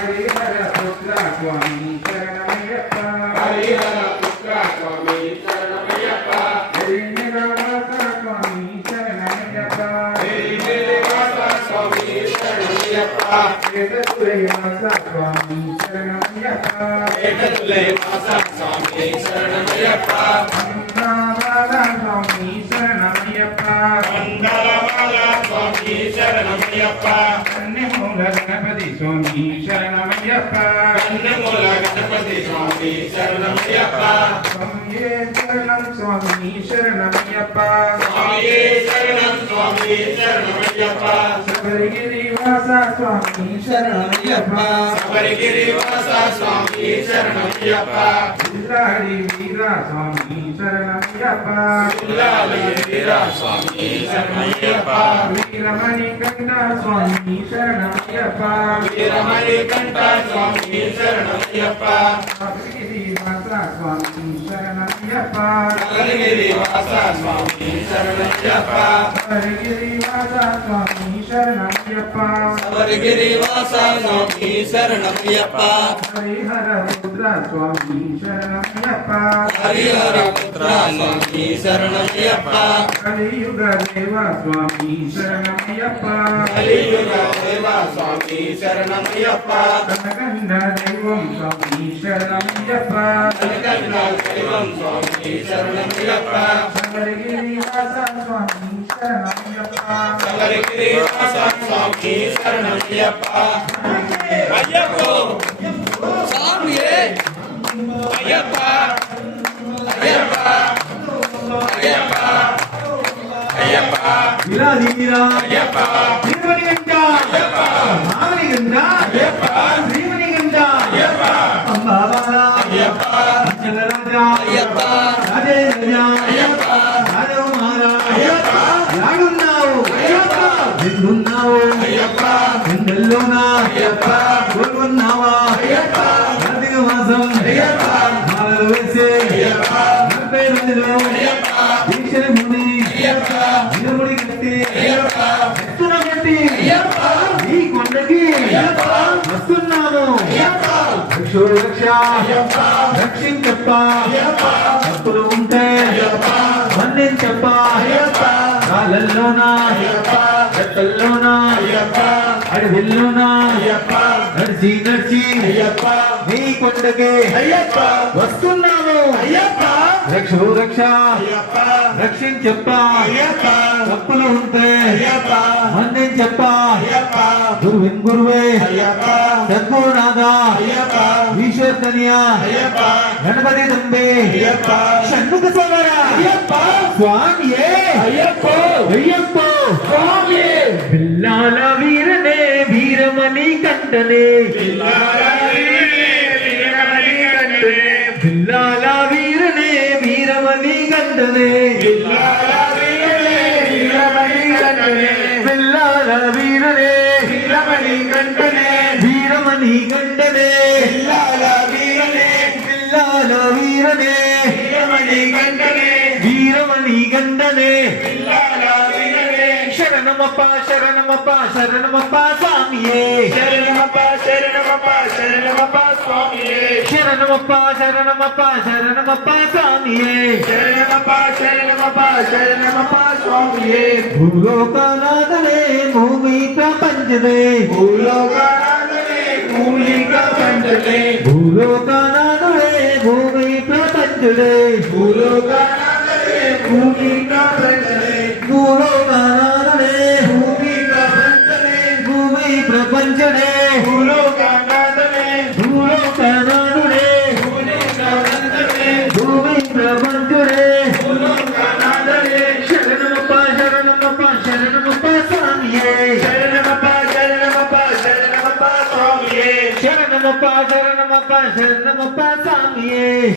హరిహర పుత్ర స్వామి శరణమయ్యప్ప హరిహర పుత్ర స్వామి శరణమయ్యప్ప శ్రీనివాస స్వామి శరణమయ్యప్ప శ్రీనివాస స్వామి శరణమయ్యప్ప వేదతులైవాస స్వామి శరణమయ్యప్ప వేదతులైవాస స్వామి శరణమయ్యప్ప మంగళవాల స్వామి శరణమయ్యప్ప మంగళవాల స్వామి శరణమయ్యప్ప కన్యమూల గణపతి స్వామి శరణమయ్యప్ప కన్యమూల గణపతి స్వామి శరణమయ్యప్ప స్వామియే శరణం స్వామి శరణమయ్యప్ప స్వామియే శరణం స్వామి శరణమయ్యప్ప శబరిగిరివాస స్వామి శరణమయ్యప్ప శబరిగిరివాస స్వామి శరణమయ్యప్ప ఇల్లాడి వీర స్వామి శరణమయ్యప్ప ఇల్లాలి వీర స్వామి శరణమయ్యప్ప వీరమణి కంఠ స్వామి శరణమయ్యప్ప వీరమణి కంఠ స్వామి శరణమయ్యప్ప శబరిగిరివాస స్వామి శరణమయ్యప్ప శబరిగిరివాస స్వామి శరణమయ్యప్ప శబరిగిరివాస స్వామి శరణమయ్యప్ప శబరిగిరివాస స్వామి శరణమయ్యప్ప హరిహర రుద్ర స్వామి శరణమయ్యప్ప హరిహర పుత్ర స్వామి శరణమయ్యప్ప కలియుగ దేవ స్వామి శరణమయ్యప్ప కలియుగ దేవ స్వామి శరణమయ్యప్ప కనకండ దైవం స్వామి శరణమయ్యప్ప కనకన్న దైవం స్వామి శరణమయ్యప్ప శబరిగిరివాస స్వామి శరణమయ్యప్ప శబరిగిరివాస స్వామి శరణమయ్యప్ప అయ్యప్పో స్వామియే అయ్యప్ప అయ్యప్ప అయ్యప్ప అయ్యప్ప వీరాధీరా అయ్యప్ప శ్రీమణిగంట మామనిగంట శ్రీమణిగంట అంబాబాల చంద్రరాజా రాజేంద్ర రాజకుమార యాడున్నావు ఎందున్నావు ఎండల్లోనా కోరుకున్నావా కార్తీక మాసం మాలలు వేసే 40 రోజులు దీక్షల ముని నిలబడి కట్టి ఎత్తున కట్టి ఈ కొండకి వస్తున్నాము రక్షో రక్ష రక్షించప్ప తప్పులు ఉంటే మన్నించప్ప కాలల్లోనా గట్టల్లోనా అడవిల్లోనా నడిచి నడిచి నీ కొండకి వస్తున్నాము రక్షో రక్ష రక్షించప్ప తప్పులు ఉంటే మన్నించప్ప గురువిన్ గురువే సద్గురునాథా ఈశ్వర్ధనియా గణపతి తంబే షణ్ముఖ సవర స్వామియే అయ్యప్పో స్వామియే బిల్లాల వీరనే వీరమణి కంఠనే బిల్లాల వీరనే వీరమణి కంఠనే బిల్లాల వీరనే వీరమణి కంఠనే వీరమణి కంఠనే బిల్లాల వీరనే వీరమణి కంఠనే వీరమణి కంఠనే శరణమప్ప శరణమప్ప శరణమప్ప స్వామియే శరణమప్ప శరణమప్ప శరణమప్ప స్వామియే శరణమప్ప శరణమప్ప శరణమప్ప స్వామియే శరణమప్ప శరణమప్ప శరణమప్ప స్వామియే భూలోకనాథనే భూమి ప్రపంచదే భూలోకనాథనే భూమిక పంచలే భూలోకనాథనే భూమి ప్రపంచదే భూలోకనాథనే భూమిక పంచలే భూలోకనాథనే భూమిక పంచలే భూమి ప్రపంచదే భూలోకనాథనే భూలోకనాథుడే భూమిక పంచలే భూమి ప్రపంచుడే భూలోకనాథనే శరణమప్ప శరణమప్ప శరణమప్ప స్వామియే శరణమప్ప శరణమప్ప శరణమప్ప స్వామియే శరణమప్ప శరణమప్ప శరణమప్ప స్వామియే